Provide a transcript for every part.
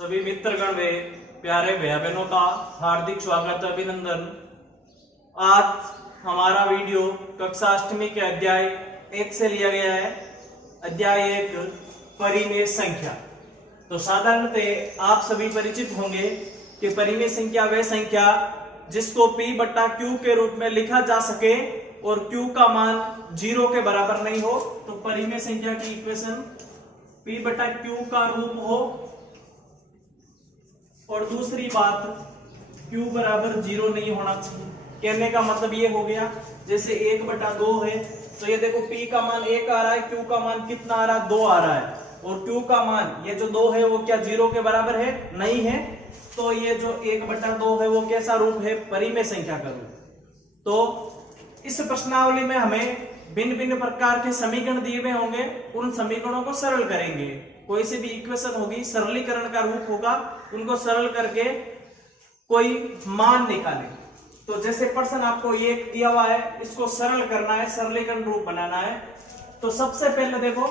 सभी मित्रगण व प्यारे भैया बहनों का हार्दिक स्वागत अभिनंदन। आज हमारा वीडियो कक्षा अष्टमी के अध्याय 1 से लिया गया है। अध्याय 1 परिमेय संख्या। तो साधारणतः आप सभी परिचित होंगे कि परिमेय संख्या वह संख्या जिसको P बट्टा Q के रूप में लिखा जा सके और Q का मान 0 के बराबर नहीं हो तो परिमेय संख्या की इक्वेशन P बट्टा Q का रूप हो। और दूसरी बात Q बराबर 0 नहीं होना चाहिए। कहने का मतलब ये हो गया जैसे 1 बटा 2 है तो ये देखो P का मान 1 आ रहा है, Q का मान कितना आ रहा है 2 आ रहा है और Q का मान ये जो 2 है वो क्या 0 के बराबर है, नहीं है। तो ये जो 1 बटा 2 है वो कैसा रूप है, परिमेय संख्या का रूप। तो इस प्रश्नावली में हमें भिन्न भिन्न प्रकार के समीकरण दिए हुए होंगे, उन समीकरणों को सरल करेंगे। कोई सी भी इक्वेशन होगी सरलीकरण का रूप होगा, उनको सरल करके कोई मान निकाले। तो जैसे प्रश्न आपको ये दिया हुआ है, इसको सरल करना है, सरलीकरण रूप बनाना है। तो सबसे पहले देखो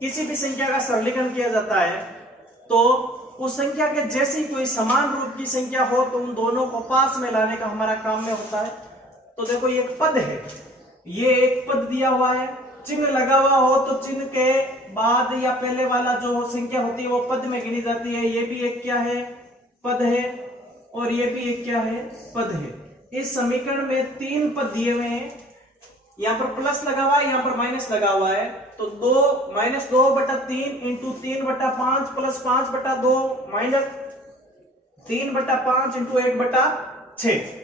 किसी भी संख्या का सरलीकरण किया जाता है तो उस संख्या के जैसी कोई समान रूप की संख्या हो तो उन दोनों को पास में लाने का हमारा काम में होता है। तो देखो ये एक पद है, ये एक पद दिया हुआ है, चिन्ह लगा हुआ हो तो चिन्ह के बाद या पहले वाला जो संख्या होती है वो पद में गिनी जाती है। ये भी एक क्या है, पद है, और ये भी एक क्या है, पद है। इस समीकरण में 3 पद दिए हुए हैं, यहाँ पर प्लस लगा हुआ है, यहाँ पर माइनस लगा हुआ है। तो 2 बटा 3 इंटू 3 बटा 5 प्लस 5 बटा 2 माइनस 3 बटा 5 इंटू 1 बटा 6।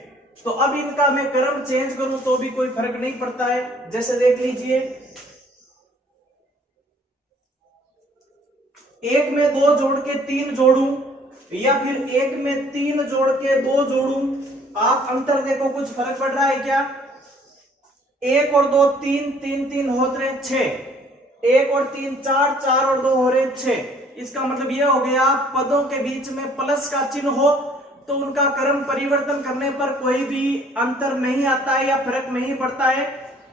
तो अब इनका मैं क्रम चेंज करूं तो भी कोई फर्क नहीं पड़ता है। जैसे देख लीजिए, 1 में 2 जोड़ के 3 जोड़ूं या फिर 1 में 3 जोड़ के 2 जोड़ूं, आप अंतर देखो कुछ फर्क पड़ रहा है क्या? 1 और 2 3, 3 3 होते हैं 6, 1 और 3 4, 4 और 2 हो रहे 6। इसका मतलब यह हो गया पदों के बीच में प्लस का चिन्ह हो तो उनका क्रम परिवर्तन करने पर कोई भी अंतर नहीं आता है या फर्क नहीं पड़ता है।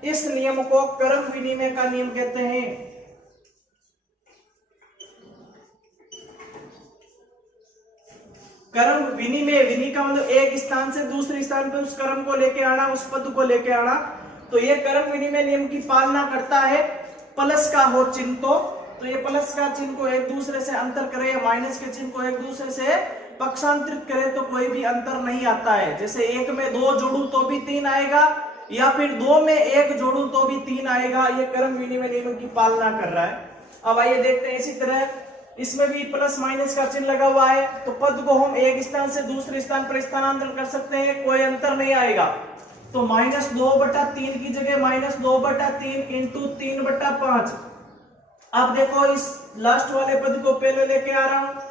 इस नियम को क्रम विनिमय का नियम कहते हैं। क्रम विनिमय, विनि का मतलब एक स्थान से दूसरे स्थान पे उस क्रम को लेके आना, उस पद को लेके आना। तो ये क्रम विनिमय नियम की पालना करता है। प्लस का हो चिन्ह तो ये प्लस का चिन्ह को एक दूसरे से अंतर करे या माइनस के चिन्ह को एक दूसरे से पक्षांतरित करे तो कोई भी अंतर नहीं आता है। जैसे 1 में 2 जोड़ूं तो भी 3 आएगा या फिर 2 में 1 जोड़ूं तो भी 3 आएगा। ये क्रम विनिमय नियम की पालना कर रहा है। अब आइए देखते हैं, इसी तरह इसमें भी प्लस माइनस का चिन्ह लगा हुआ है तो पद को हम एक स्थान से दूसरे स्थान पर स्थानांतरण कर सकते हैं, कोई अंतर नहीं आएगा। तो -2 बटा 3 की जगह -2 बटा 3 इंटू 3 बटा 5। अब देखो इस लास्ट वाले पद को पहले लेके आ रहा हूं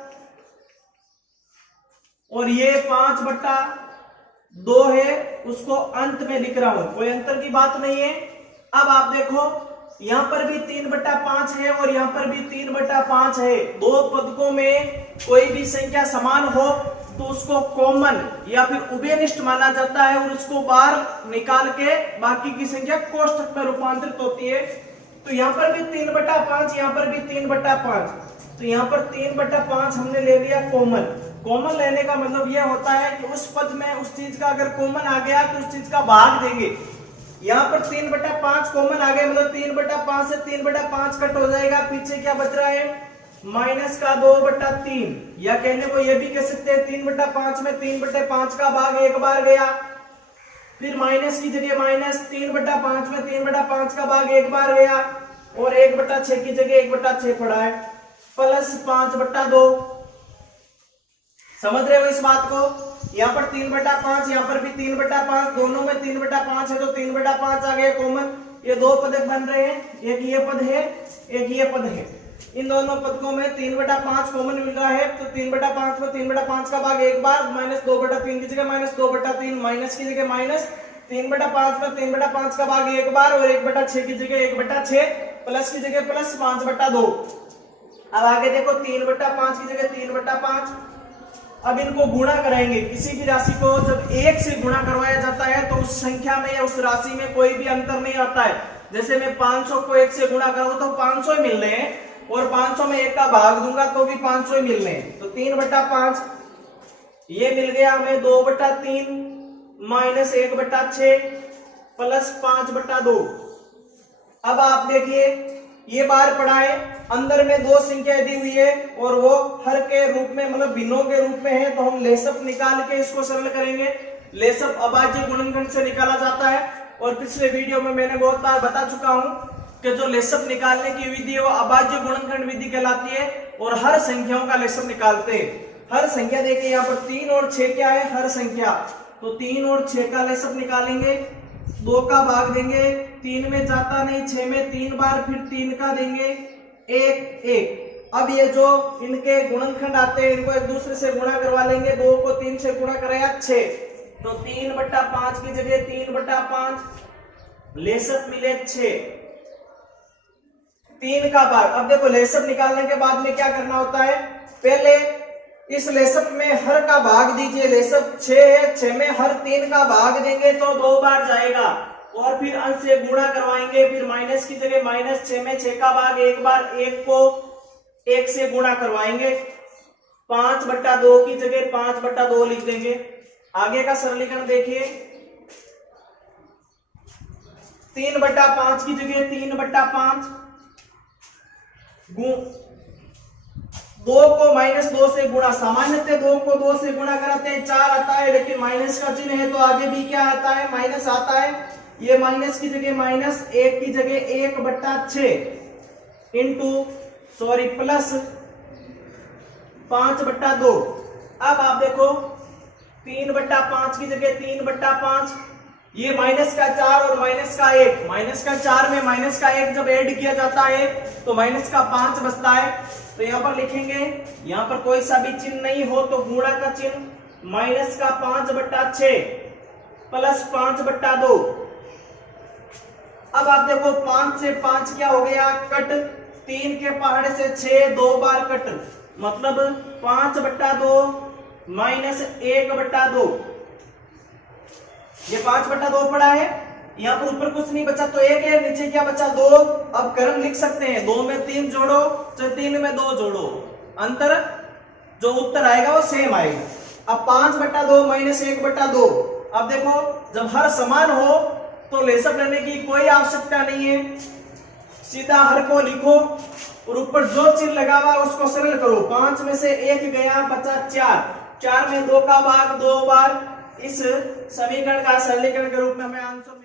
और ये 5 बटा 2 है, उसको अंत में लिख रहा हूं, कोई अंतर की बात नहीं है। अब आप देखो यहां पर भी 3 बटा 5 है और यहां पर भी 3 बटा 5 है। दो पदकों में कोई भी संख्या समान हो तो उसको कॉमन या फिर उभयनिष्ठ माना जाता है और उसको बाहर निकाल के बाकी की संख्या कोष्ठक में रूपांतरित होती है। तो यहां पर भी 3 बटा 5, यहां पर भी 3 बटा 5। तो यहां पर 3 बटा 5 हमने ले लिया कॉमन। कॉमन लेने का मतलब यह होता है कि उस पद में उस चीज का अगर कॉमन आ गया तो उस चीज का भाग देंगे। यहाँ पर 3 बटा 5 कॉमन आ गया, मतलब 3 बटा 5 से 3 बटा 5 कट हो जाएगा। पीछे क्या बच रहा है, माइनस का 2 बटा 3। या कहने को यह भी कह सकते हैं 3 बटा 5 में 3 बटे 5 का भाग एक बार गया, फिर माइनस की जगह माइनस, 3 बटा 5 में 3 बटा 5 का भाग एक बार गया और 1 बटा 6 की जगह 1 बटा 6 पड़ा है, प्लस 5 बटा 2। समझ रहे हो इस बात को? यहाँ पर 3 बटा 5, यहाँ पर भी 3 बटा 5, दोनों में 3 बटा 5 है तो 3 बटा 5 आ गया कॉमन। ये दो पद बन रहे हैं, एक ये पद है, एक ये पद है। इन दोनों पदकों में 3 बटा 5 कॉमन मिल रहा है तो 3 बटा 5 में 3 बटा 5 का भाग एक बार, -2 बटा 3 की जगह -2 बटा 3, माइनस की जगह माइनस, 3 बटा 5 में 3 बटा 5 का भाग एक बार और 1 बटा 6 की जगह 1 बटा 6, प्लस की जगह प्लस 5 बटा 2। अब आगे देखो 3 बटा 5 की जगह 3 बटा 5। अब इनको गुणा कराएंगे। किसी भी राशि को जब 1 से गुणा करवाया जाता है तो उस संख्या में या उस राशि में कोई भी अंतर नहीं आता है। जैसे मैं 500 को 1 से गुणा करूं तो 500 ही मिल रहे हैं और 500 में 1 का भाग दूंगा तो भी 500 ही मिलने हैं, तो 3/5 ये मिल गया हमें 2/3 माइनस 1/6 प्लस 5/2। अब आप देखिए ये बार पड़ा है, अंदर में दो संख्याएं दी हुई है और वो हर के रूप में मतलब भिन्नों के रूप में है, तो हम लेसअप निकाल के इसको सरल करेंगे। लेसअप अभाज्य गुणनखंड से निकाला जाता है और पिछले वीडियो में मैंने बहुत बार बता चुका हूं कि जो लेसअप निकालने की विधि है वो अभाज्य गुणनखंड विधि कहलाती है और हर संख्याओं का लेसअप निकालते हैं। हर संख्या देखिए यहाँ पर 3 और 6 क्या है, हर संख्या, तो 3 और 6 का लेसअप निकालेंगे, 2 का भाग देंगे, 3 में जाता नहीं, 6 में 3 बार, फिर 3 का देंगे, 1 1। अब ये जो इनके गुणनखंड आते हैं इनको एक दूसरे से गुणा करवा लेंगे, 2 को 3 से गुणा कराया 6, तो 3/5 की जगह 3/5, लेसअप मिले 6, 3 का भाग। अब देखो लेसअप निकालने के बाद में क्या करना होता है, पहले इस लेसअप में हर का भाग दीजिए, लेसअप 6 है, 6 में हर 3 का भाग देंगे तो 2 बार जाएगा और फिर अंश से गुणा करवाएंगे, फिर माइनस की जगह माइनस, 6 में 6 का भाग 1 बार, 1 को 1 से गुणा करवाएंगे, 5/2 की जगह 5/2 लिख देंगे। आगे का सरलीकरण देखिए, 3/5 की जगह 3/5, 2 को -2 से गुणा, सामान्यतः 2 को 2 से गुणा कराते हैं 4 आता है, लेकिन माइनस का चिन्ह है तो आगे भी क्या आता है, माइनस आता है। ये माइनस की जगह माइनस, 1 की जगह 1/6 इंटू प्लस 5/2। अब आप देखो 3/5 की जगह 3/5, ये माइनस का 4 और माइनस का 1, माइनस का 4 में माइनस का 1 जब ऐड किया जाता है तो माइनस का 5 बचता है, तो यहां पर लिखेंगे, यहां पर कोई सा भी चिन्ह नहीं हो तो गुणा का चिन्ह, माइनस का 5/6 प्लस 5/2। अब आप देखो 5 से 5 क्या हो गया, कट, 3 के पहाड़े से 6 2 बार कट, मतलब 5/2 माइनस 1/2, ये 5/2 पड़ा है, यहाँ पर ऊपर कुछ नहीं बचा तो 1 है, नीचे क्या बचा 2। अब क्रम लिख सकते हैं, 2 में 3 जोड़ो चाहे 3 में 2 जोड़ो, अंतर जो उत्तर आएगा वो सेम आएगा। अब 5/2 माइनस 1/2। अब देखो जब हर समान हो तो लेसअप लेने की कोई आवश्यकता नहीं है, सीधा हर को लिखो और ऊपर जो चिन्ह लगा हुआ उसको सरल करो। 5 में से 1 गया, बचा 4, 4 में 2 का भाग 2 बार, इस समीकरण का सरलीकरण के रूप में हमें आंसर मिला।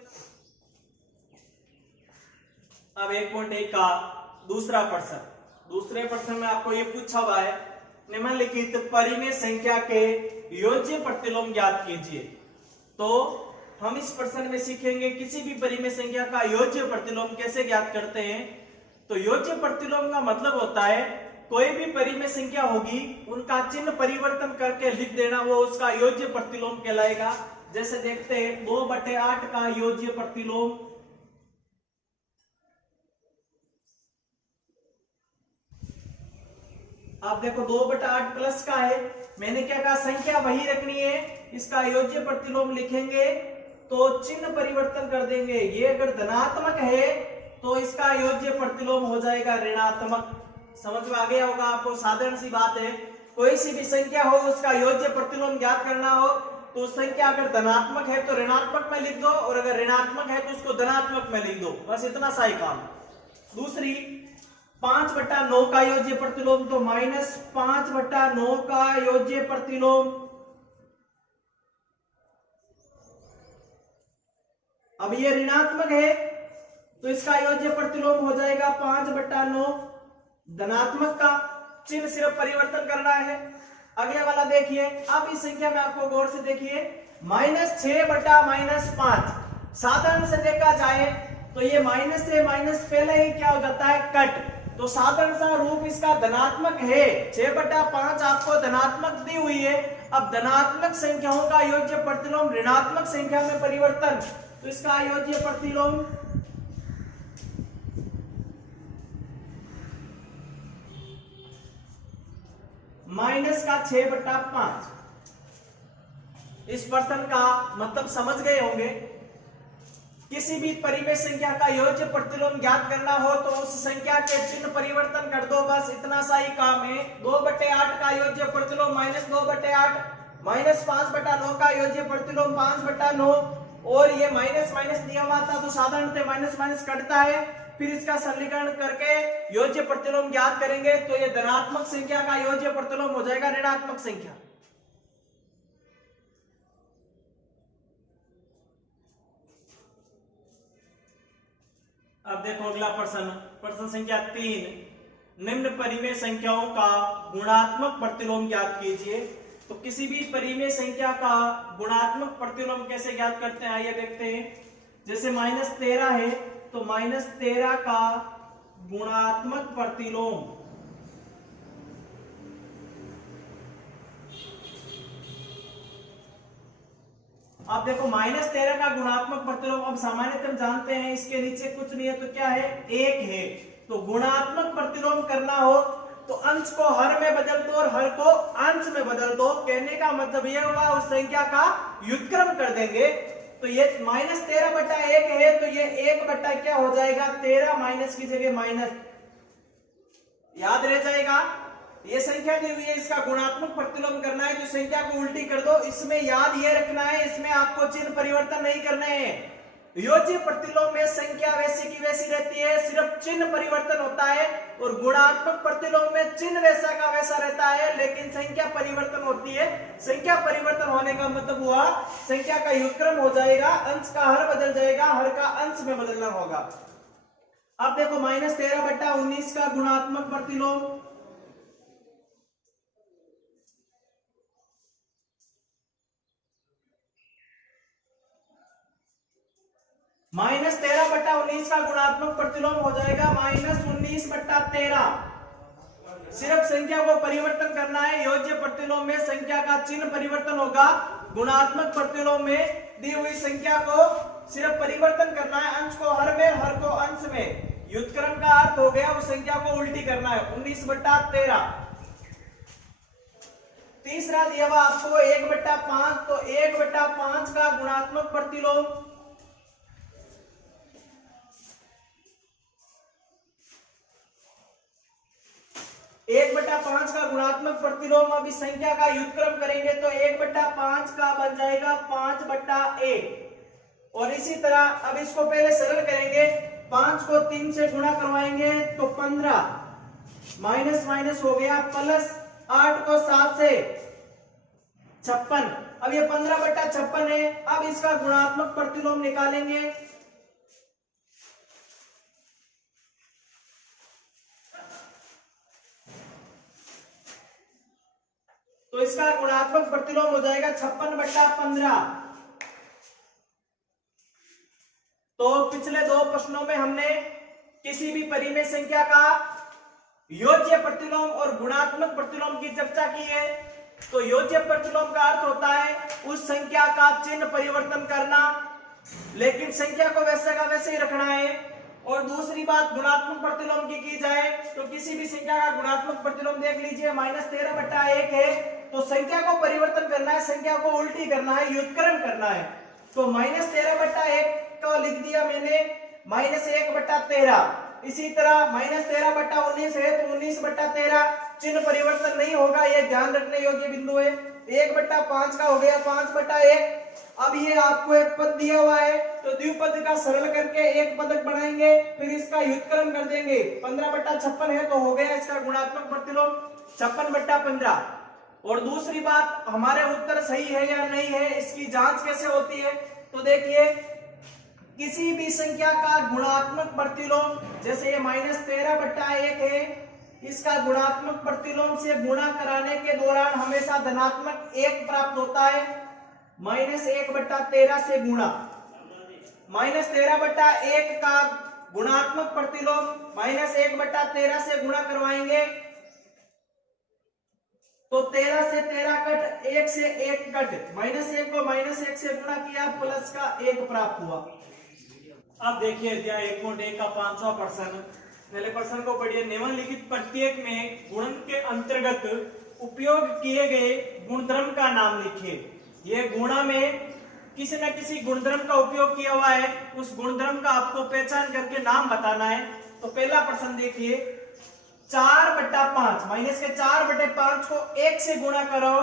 अब 1.1 का दूसरा प्रश्न, दूसरे प्रश्न में आपको ये पूछा हुआ है, निम्नलिखित परिमेय संख्या के योज्य प्रतिलोम ज्ञात कीजिए। तो हम इस प्रश्न में सीखेंगे किसी भी परिमेय संख्या का योज्य प्रतिलोम कैसे ज्ञात करते हैं। तो योज्य प्रतिलोम का मतलब होता है कोई भी परिमेय संख्या होगी उनका चिन्ह परिवर्तन करके लिख देना, वो उसका योज्य प्रतिलोम कहलाएगा। जैसे देखते हैं 2/8 का योज्य प्रतिलोम, आप देखो 2/8 प्लस का है, मैंने क्या कहा संख्या वही रखनी है, इसका योज्य प्रतिलोम लिखेंगे तो चिन्ह परिवर्तन कर देंगे। ये अगर धनात्मक है तो इसका योज्य प्रतिलोम हो जाएगा ऋणात्मक। समझ में आ गया होगा आपको, साधारण सी बात है। कोई सी भी संख्या हो उसका योज्य प्रतिलोम ज्ञात करना हो तो संख्या अगर धनात्मक है तो ऋणात्मक में लिख दो और अगर ऋणात्मक है तो उसको धनात्मक में लिख दो, बस इतना सा ही काम। दूसरी 5/9 का योज्य प्रतिलोम, तो -5/9 का योज्य प्रतिलोम। अब ये ऋणात्मक है तो इसका योज्य प्रतिलोम हो जाएगा 5/9, धनात्मक का चिन्ह सिर्फ परिवर्तन करना है। अगले वाला देखिए, अब इस संख्या में आपको गौर से देखिए, -6/-5, साधारण से देखा जाए तो ये माइनस से माइनस पहले ही क्या हो जाता है, कट, तो साधारण सा रूप इसका धनात्मक है। 6/5 आपको धनात्मक दी हुई है। अब धनात्मक संख्याओं का योज्य प्रतिलोम ऋणात्मक संख्या में परिवर्तन, तो इसका योज्य प्रतिलोम -6/5। इस प्रश्न का मतलब समझ गए होंगे। किसी भी परिमेय संख्या का योज्य प्रतिलोम ज्ञात करना हो तो उस संख्या के चिन्ह परिवर्तन कर दो, बस इतना। में 2/8 का योज्य प्रतिलोम -2/8 -5/9 का योज्य प्रतिलोम 5/9 और ये माइनस माइनस दिया हुआ था तो साधारणतः माइनस माइनस कटता है। फिर इसका सरलीकरण करके योज्य प्रतिलोम ज्ञात करेंगे तो ये धनात्मक संख्या का योज्य प्रतिलोम हो जाएगा ऋणात्मक संख्या। अब देखो अगला प्रश्न, प्रश्न संख्या 3, निम्न परिमेय संख्याओं का गुणात्मक प्रतिलोम ज्ञात कीजिए। तो किसी भी परिमेय संख्या का गुणात्मक प्रतिलोम कैसे ज्ञात करते हैं आइए देखते हैं। जैसे -13 है तो -13 का गुणात्मक प्रतिलोम अब देखो -13 का गुणात्मक प्रतिलोम अब सामान्यतः हम जानते हैं इसके नीचे कुछ नहीं है तो क्या है 1 है। तो गुणात्मक प्रतिलोम करना हो तो अंश को हर में बदल दो और हर को अंश में बदल दो। कहने का मतलब यह हुआ उस संख्या का व्युत्क्रम कर देंगे। तो ये -13/1 है तो ये 1 क्या हो जाएगा 13 माइनस की जगह माइनस, याद रह जाएगा। ये संख्या दी हुई है इसका गुणात्मक प्रतिलोम करना है तो संख्या को उल्टी कर दो। इसमें याद ये रखना है इसमें आपको चिन्ह परिवर्तन नहीं करने हैं। योज्य प्रतिलोम में संख्या वैसी की वैसी रहती है, सिर्फ चिन्ह परिवर्तन होता है। और गुणात्मक प्रतिलोम में चिन्ह वैसा का वैसा रहता है लेकिन संख्या परिवर्तन होती है। संख्या परिवर्तन होने का मतलब हुआ संख्या का व्युत्क्रम हो जाएगा, अंश का हर बदल जाएगा, हर का अंश में बदलना होगा। अब देखो -13/19 का गुणात्मक प्रतिलोम -13/19 का गुणात्मक प्रतिलोम हो जाएगा -19/13। सिर्फ संख्या को परिवर्तन करना है। योज्य प्रतिलोम में संख्या का चिन्ह परिवर्तन होगा, गुणात्मक प्रतिलोम में दी हुई संख्या को सिर्फ परिवर्तन करना है, अंश को हर में हर को अंश में। व्युत्क्रम का अर्थ हो गया उस संख्या को उल्टी करना है 19/13। तीसरा दिया हुआ आपको 1/5 तो 1/5 का गुणात्मक प्रतिलोम 1/5 का गुणात्मक प्रतिलोम। अब इस संख्या का व्युत्क्रम करेंगे तो 1/5 का बन जाएगा 5/1 और इसी तरह अब इसको पहले सरल करेंगे। 5 को 3 से गुणा करवाएंगे तो 15 माइनस माइनस हो गया प्लस 8 को 7 से 56। अब ये 15/56 है। अब इसका गुणात्मक प्रतिलोम निकालेंगे तो इसका गुणात्मक प्रतिलोम हो जाएगा 56/15। तो पिछले दो प्रश्नों में हमने किसी भी परिमेय संख्या का योज्य प्रतिलोम और गुणात्मक प्रतिलोम की चर्चा की है। तो योज्य प्रतिलोम का अर्थ होता है उस संख्या का चिन्ह परिवर्तन करना लेकिन संख्या को वैसे का वैसे ही रखना है। और दूसरी बात गुणात्मक प्रतिलोम की जाए तो किसी भी संख्या का गुणात्मक प्रतिलोम देख लीजिए -13/1 है तो संख्या को परिवर्तन करना है, संख्या को उल्टी करना है, व्युत्क्रम करना है। तो -13/1 को लिख दिया मैंने -1/13। इसी तरह -13/19 है तो 19/13, चिन्ह परिवर्तन नहीं होगा, ये ध्यान रखने योग्य बिंदु है। 1/5 का हो गया 5/1। अब ये आपको एक पद दिया हुआ है तो द्विपद का सरल करके एक पदक बनाएंगे, फिर इसका व्युत्क्रम कर देंगे। 15/56 है तो हो गया इसका गुणात्मक प्रतिलोम 56/15। और दूसरी बात हमारे उत्तर सही है या नहीं है इसकी जांच कैसे होती है तो देखिए किसी भी संख्या का गुणात्मक प्रतिलोम जैसे ये -13/1 है, इसका गुणात्मक प्रतिलोम से गुणा कराने के दौरान हमेशा धनात्मक 1 प्राप्त होता है। -1/13 से गुणा -13/1 का गुणात्मक प्रतिलोम -1/13 से गुणा करवाएंगे तो 13 से 13 कट, 1 से 1 कट, -1 को -1 से गुणा किया प्लस का 1 प्राप्त हुआ। अब देखिए अध्याय 1.1 का 5वां प्रश्न। पहले प्रश्न को पढ़िए। निम्नलिखित प्रत्येक में गुणन के अंतर्गत उपयोग किए गए गुणधर्म का नाम लिखिए। ये गुणा में किसी न किसी गुणधर्म का उपयोग किया हुआ है, उस गुणधर्म का आपको पहचान करके नाम बताना है। तो पहला प्रश्न देखिए 4/5 माइनस के 4/5 को 1 से गुणा करो,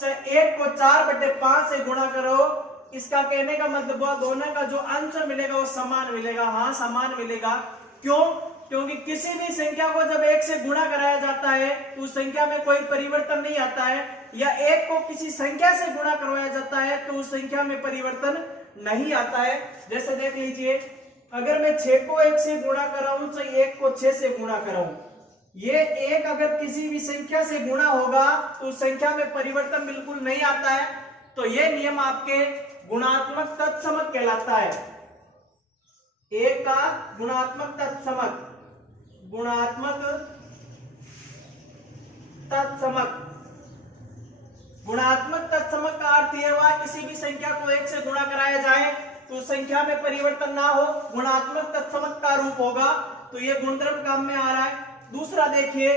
चाहे 1 को 4/5 से गुणा करो, इसका कहने का मतलब वो दोनों का जो आंसर मिलेगा वो समान मिलेगा। हाँ समान मिलेगा। क्यों? क्योंकि किसी भी संख्या को जब 1 से गुणा कराया जाता है तो उस संख्या में कोई परिवर्तन नहीं आता है, या 1 को किसी संख्या से गुणा करवाया जाता है तो उस संख्या में परिवर्तन नहीं आता है। जैसे देख लीजिए, अगर मैं 6 को 1 से गुणा कराऊं चाहे 1 को 6 से गुणा कराऊं, ये 1 अगर किसी भी संख्या से गुणा होगा तो उस संख्या में परिवर्तन बिल्कुल नहीं आता है। तो ये नियम आपके गुणात्मक तत्समक कहलाता है। 1 का गुणात्मक तत्समक, गुणात्मक तत्समक। गुणात्मक तत्समक का अर्थ यह हुआ किसी भी संख्या को 1 से गुणा कराया जाए तो संख्या में परिवर्तन ना हो, गुणात्मक तत्समक का रूप होगा। तो ये गुणधर्म काम में आ रहा है। दूसरा देखिए,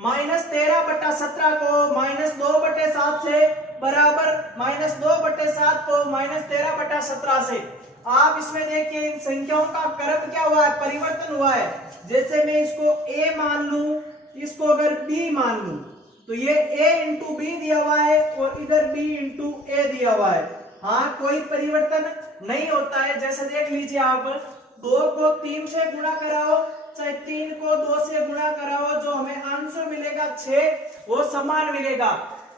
-13/17 को -2/7 से बराबर -2/7 को -13/17 से। आप इसमें देखिए इन संख्याओं का क्रम क्या हुआ है, परिवर्तन हुआ है। जैसे मैं इसको a मान लूं, इसको अगर b मान लूं, तो ये a इंटू बी दिया हुआ है और इधर b इंटू a दिया हुआ है। हाँ कोई परिवर्तन नहीं होता है। जैसे देख लीजिए आप, 2 को 3 से गुणा कराओ चाहे 3 को 2 से गुणा कराओ, जो हमें आंसर मिलेगा 6 वो समान मिलेगा।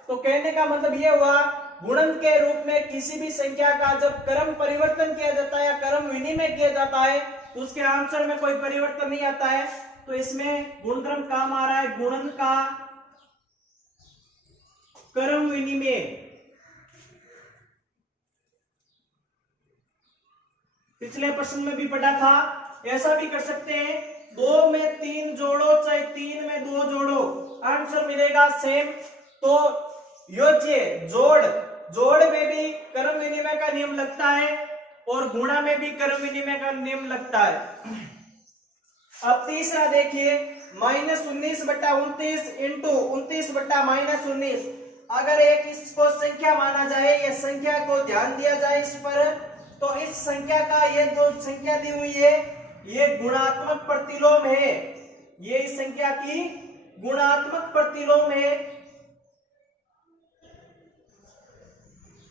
तो कहने का मतलब ये हुआ गुणन के रूप में किसी भी संख्या का जब क्रम परिवर्तन किया जाता है या क्रम विनिमय किया जाता है तो उसके आंसर में कोई परिवर्तन नहीं आता है। तो इसमें गुणधर्म काम आ रहा है, गुणन का क्रम विनिमय। पिछले प्रश्न में भी पढ़ा था। ऐसा भी कर सकते हैं, 2 में 3 जोड़ो चाहे 3 में 2 जोड़ो, आंसर मिलेगा सेम। तो योज्य जोड़ में भी क्रम विनिमय का नियम लगता है और गुणा में भी क्रम विनिमय का नियम लगता है। अब तीसरा देखिए, -19/29 इंटू 29/-19। अगर एक इसको संख्या माना जाए या संख्या को ध्यान दिया जाए इस पर, तो इस संख्या का ये जो संख्या दी हुई है ये गुणात्मक प्रतिलोम है। ये इस संख्या की गुणात्मक प्रतिलोम है।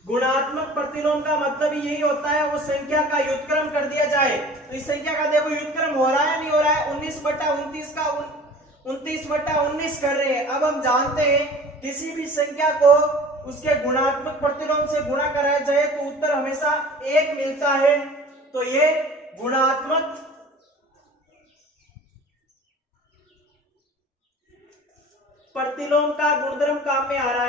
गुणात्मक प्रतिलोम का मतलब यही होता है वो संख्या का व्युत्क्रम कर दिया जाए। तो इस संख्या का देखो व्युत्क्रम हो रहा है नहीं हो रहा है, 19/29 का 29/19 कर रहे हैं। अब हम जानते हैं किसी भी संख्या को उसके गुणात्मक प्रतिलोम से गुणा कराया जाए तो उत्तर हमेशा 1 मिलता है। तो ये गुणात्मक प्रतिलोम का गुणधर्म काम में आ रहा